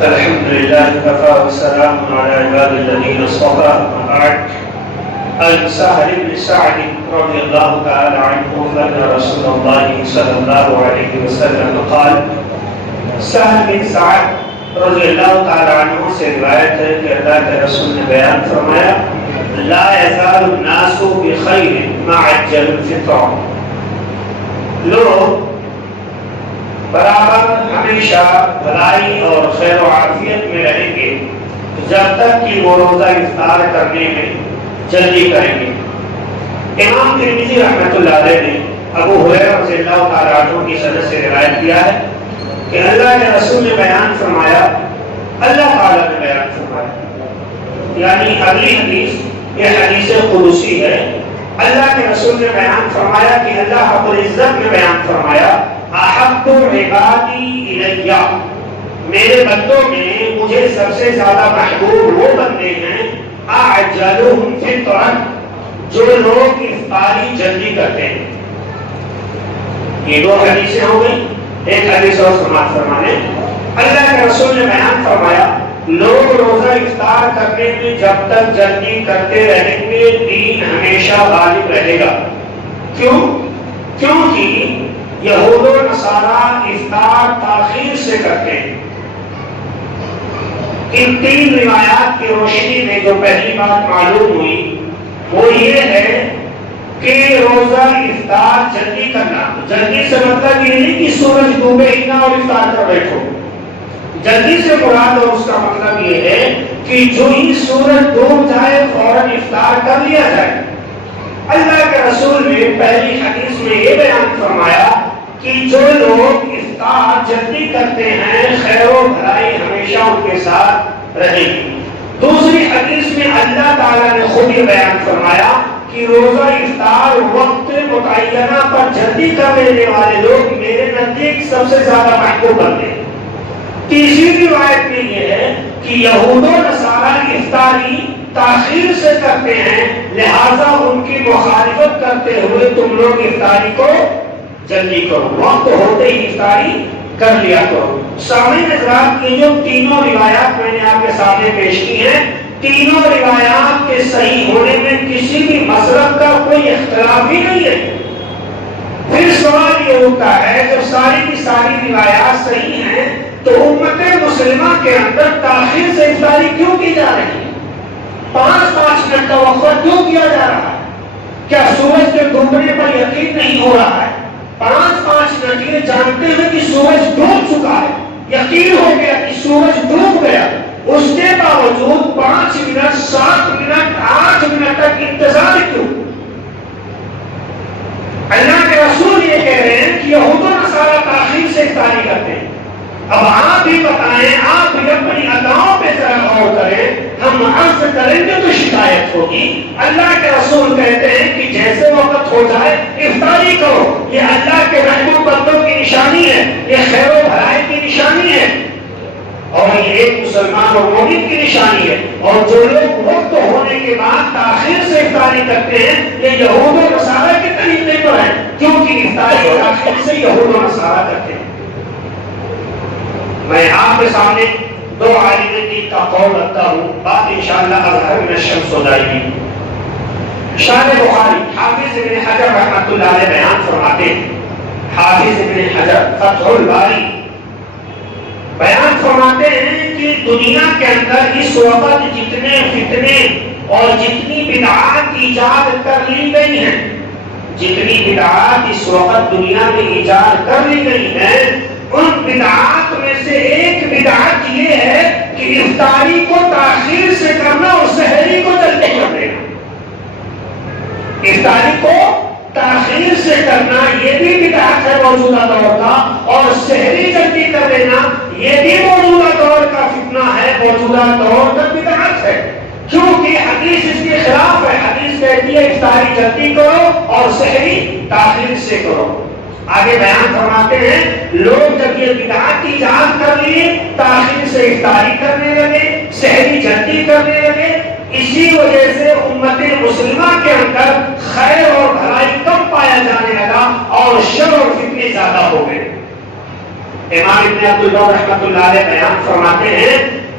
الحمد لله وكفى والسلام على عباد الذين اصطفى. أما بعد، عن سهل بن سعد رضي الله تعالى عنه أن رسول الله صلى الله عليه وسلم قال. سهل بن سعد رضی اللہ تعالی عنہ سے روایت ہے کہ اللہ کے رسول نے بیان فرمایا: لا يزال الناس بخير ما عجل الفطر. لوگ برابر ہمیشہ بھلائی اور خیر و عافیت میں رہیں گے جب تک کہ وہ روزہ افطار کرنے میں جلدی کریں گے. امام ترمذی رحمۃ اللہ علیہ نے ابو ہریرہ رضی اللہ تعالی عنہ کی سند سے روایت کیا ہے کہ اللہ کے رسول نے بیان فرمایا، اللہ تعالیٰ نے بیان فرمایا، یعنی اگلی حدیث یہ حدیث قدسی ہے. اللہ کے رسول نے بیان فرمایا کہ اللہ رب العزت نے بیان فرمایا: احب عبادی الیہ، میرے بندوں میں مجھے سب سے زیادہ محبوب وہ بندے ہیں اعجلہم فطرا، جو لوگ افطاری جلدی کرتے ہیں. یہ دو حدیثیں ہو گئی. ایک حدیث اور سماعت فرمانے. اللہ کے رسول نے بیان فرمایا لوگ روزہ افطار کرنے میں جب تک جلدی کرتے رہیں گے دین ہمیشہ غالب رہے گا. کیوں؟ کیونکہ یہود و نصارہ افطار تاخیر سے کرتے ہیں. ان تین روایات کی روشنی میں جو پہلی بات معلوم ہوئی وہ یہ ہے کہ روزہ افطار جلدی کرنا. جلدی سے مطلب یہ نہیں کہ سورج ڈوبے ہی نہ اور افطار کر بیٹھو. جلدی سے مراد اور اس کا مطلب یہ ہے کہ جو ہی سورج ڈوب جائے فوراً افطار کر لیا جائے. اللہ کے رسول نے پہلی حدیث میں یہ بیان فرمایا کہ جو لوگ افطار جلدی کرتے ہیں خیر و بھلائی ہمیشہ ان کے ساتھ رہے گی. دوسری حدیث میں اللہ تعالیٰ نے خود یہ بیان فرمایا کہ روزہ افطار وقت متعینہ پر جلدی کر لینے والے لوگ میرے نزدیک سب سے زیادہ محبوب بنتے ہیں. تیسری روایت میں یہ ہے کہ یہود و نصارہ افطاری تاخیر سے کرتے ہیں، لہذا ان کی مخالفت کرتے ہوئے تم لوگ افطاری کو جلدی کرو، وقت ہوتے ہی افطاری کر لیا کرو. سامعین حضرات، یہ جو تینوں روایات میں نے آپ کے سامنے پیش کی ہیں، تینوں روایات کے صحیح ہونے میں کسی بھی مسلک کا کوئی اختلاف ہی نہیں ہے. پھر سوال یہ ہوتا ہے جب ساری کی ساری روایات صحیح ہیں تو امت مسلمہ کے اندر تاخیر سے افطاری کیوں کی جا رہی ہے؟ 5-5 منٹ کا وقفہ کیوں کیا جا رہا ہے؟ کیا سورج کے ڈوبنے پر یقین نہیں ہو رہا ہے؟ 5-5 منٹ یہ جانتے ہیں کہ سورج ڈوب چکا ہے، یقین ہو گیا کہ سورج ڈوب گیا، اس کے باوجود 5 منٹ 7 منٹ 8 منٹ تک انتظار کیوں؟ اللہ کے رسول یہ کہہ رہے ہیں کہ یہود و نصارہ تاخیر سے افطاری کرتے ہیں. اب آپ بھی بتائیں، آپ بھی اپنی اداؤں پہ ذرا غور کریں. ہم عرض کریں گے تو شکایت ہوگی. اللہ کے رسول کہتے ہیں کہ جیسے وقت ہو جائے افطاری کرو. یہ اللہ کے محبوب بندوں کی نشانی ہے، یہ خیر و بھلائی کی نشانی ہے، اور یہ ایک مسلمان اور مومن کی نشانی ہے. اور جو لوگ وقت ہونے کے بعد تاخیر سے افطاری کرتے ہیں یہ یہود و نصارہ کے طریقے پر ہیں، کیونکہ افطاری تاخیر سے یہود و نصارہ کرتے ہیں. میں آپ کے سامنے 2 عالم دین کا قول رکھتا ہوں، بات انشاءاللہ اظہر من الشمس ہو جائے گی. شارح بخاری حافظ ابن حجر رحمۃ اللہ علیہ بیان فرماتے ہیں، حافظ ابن حجر فتح الباری بیان فرماتے ہیں کہ دنیا کے اندر اس وقت جتنے فتنے اور جتنی بدعات ایجاد کر لی گئی ہیں، جتنی بدعات اس وقت دنیا میں ایجاد کر لی گئی ہیں، ان بدعات میں سے ایک بدعت یہ ہے کہ افطاری کو تاخیر سے کرنا اور سحری کو جلدی کر دینا. افطاری کو تاخیر سے کرنا یہ بھی بدعت ہے موجودہ دور کا، اور سحری جلدی کر دینا یہ بھی موجودہ دور کا فتنہ ہے، موجودہ دور کا بدعت ہے. کیونکہ حدیث اس کے خلاف ہے. حدیث کہتی ہے افطاری جلدی کرو اور سحری تاخیر سے کرو. آگے بیان فرماتے ہیں لوگ جب یہ بدعت ایجاد کر لیے، تاخیر سے افطاری کرنے لگے، سحری جلدی کرنے لگے، اسی وجہ سے امت مسلمہ کے اندر خیر اور بھلائی کم پایا جانے لگا اور شر اور فتنے زیادہ ہو گئے. امام ابن عبد البر رحمۃ اللہ علیہ بیان فرماتے ہیں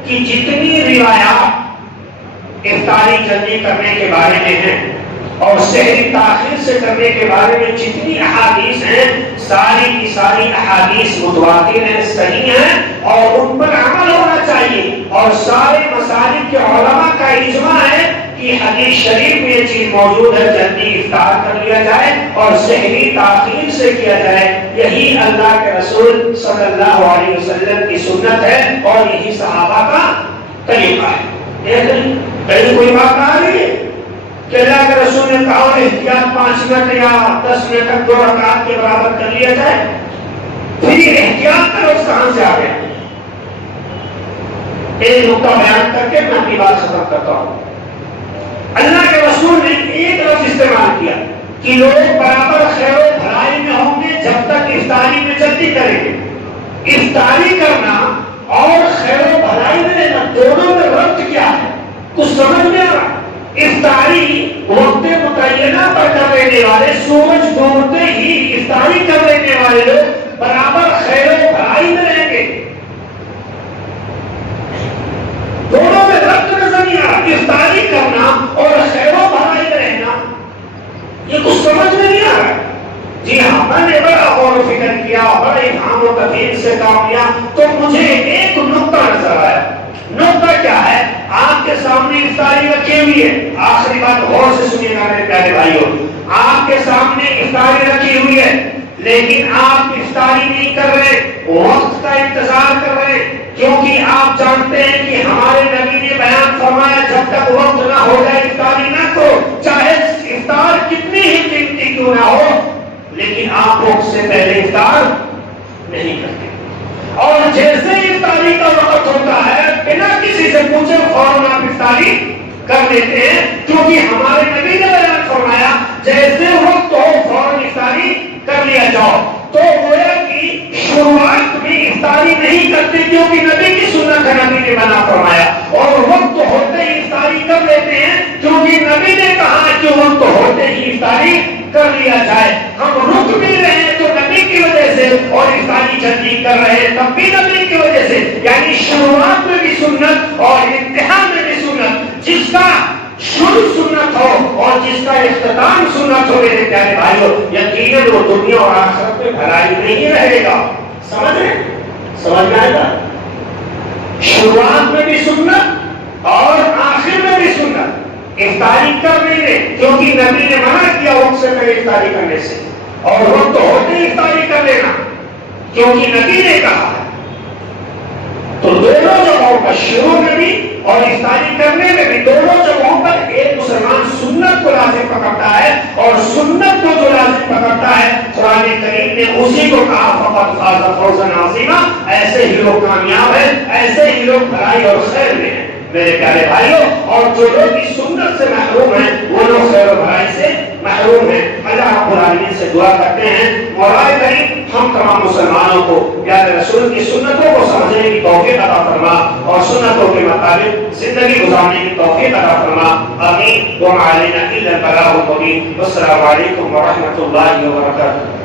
کہ جتنی روایات افطاری جلدی کرنے کے بارے میں ہیں اور سحری تاخیر سے کرنے کے بارے میں جتنی احادیث ہیں، ساری کی ساری احادیث متواتر ہیں، صحیح ہیں اور ان پر عمل ہونا چاہیے، اور سارے مسالک کے علماء کا اجماع ہے کہ حدیث شریف میں یہ چیز موجود ہے، جلدی افطار کر لیا جائے اور سحری تاخیر سے کیا جائے۔ یہی اللہ کے رسول صلی اللہ علیہ وسلم کی سنت ہے اور یہی صحابہ کا طریقہ ہے۔ کہیں کوئی بات آ رہی ہے کہ اللہ کے رسول نے کہا احتیاط 5 منٹ یا 10 منٹ تک 2 رکعات کے برابر کر لیا جائے، پھر یہ احتیاط کا لفظ کہاں سے آ گیا؟ ایک نقطہ بیان کر کے میں اپنی بات ختم کرتا ہوں۔ اللہ کے رسول نے ایک لفظ استعمال کیا کہ لوگ برابر خیر و بھلائی میں ہوں گے جب تک افطاری میں جلدی کریں گے۔ افطاری کرنا اور خیر و بھلائی میں رہنا، دونوں میں ربط کیا ہے؟ کچھ سمجھ میں آ رہا؟ افطاری وقت متعینہ پر کر لینے والے، سورج ڈوبتے ہی افطاری کر لینے والے لوگ برابر خیر و بھلائی میں رہیں گے۔ دونوں میں ربط نظر نہیں آ رہا۔ افطاری کرنا اور خیر و بھلائی میں رہنا، یہ کچھ سمجھ میں نہیں آ رہا۔ جی ہاں، میں نے بڑا غور و فکر کیا، بڑے افہام و تفہیم سے کام کیا تو مجھے ایک نقطہ نظر آیا۔ نقطہ کیا ہے؟ آپ کے سامنے افطاری رکھی ہوئی ہے، آخری بات غور سے سنیے گا میرے پیارے بھائیوں، آپ کے سامنے افطاری رکھی ہوئی ہے لیکن آپ افطاری نہیں کر رہے، وقت کا انتظار کر رہے، کیونکہ آپ جانتے ہیں کہ ہمارے نبی نے بیان فرمایا جب تک وقت نہ ہو جائے افطاری نہ کرو، چاہے افطار کتنی ہی قیمتی کیوں نہ ہو، لیکن آپ وقت سے پہلے افطار نہیں کرتے۔ اور جیسے افطاری کا وقت ہوتا ہے بنا کسی سے پوچھے فوراً آپ افطاری کر لیتے ہیں، کیونکہ ہمارے نبی نے بیان فرمایا جیسے وقت ہو فوراً افطاری کر لیا جاؤ۔ تو گویا کہ شروعات میں افطاری نہیں کرتے کیونکہ نبی کی سنت ہے، نبی نے منع فرمایا، اور وقت ہوتے ہی افطاری کر لیتے ہیں کیونکہ نبی نے کہا کہ وقت ہوتے ہی افطاری کر لیا جائے۔ ہم رک بھی رہے ہیں تو نبی کی وجہ سے، اور افطاری جلدی کر رہے ہیں تب بھی نبی کی وجہ سے، یعنی شروعات میں بھی سنت اور انتہا میں بھی سنت۔ جس کا شروع سنت ہو اور جس کا اختتام سنت ہو میرے پیارے بھائیوں، یقیناً وہ دنیا اور آخرت میں بھلائی نہیں رہے گا۔ سمجھ رہے؟ سمجھ میں آئے گا؟ شروعات میں بھی سنت اور آخر میں بھی سنت۔ افطاری کر نہیں رہے کیونکہ نبی نے منع کیا وقت سے پہلے افطاری کرنے سے، اور وقت ہوتے ہی افطاری کر لینا کیونکہ نبی نے کہا۔ تو دونوں جگہوں پر، شروع میں بھی اور افطاری کرنے میں بھی، دونوں جگہوں پر ایک مسلمان سنت کو لازم پکڑتا ہے، اور سنت کو جو لازم پکڑتا ہے قرآن کریم نے اسی کو کہا فقط فاز فوزا عظیما، ایسے ہی لوگ کامیاب ہیں، ایسے ہی لوگ بھلائی اور خیر میں ہیں میرے پیارے بھائیوں۔ اور جو لوگ اس سنت سے محروم ہیں وہ لوگ خیر و بھلائی سے محروم ہیں۔ اللہ رب العالمین سے دعا کرتے ہیں مولا کریم ہم تمام مسلمانوں کو پیارے رسول کی سنتوں کو سمجھنے کی توفیق عطا فرما اور سنتوں کے مطابق زندگی گزارنے کی توفیق عطا فرما، آمین۔ وما علینا الا البلاغ المبین۔ والسلام علیکم ورحمۃ اللہ وبرکاتہ۔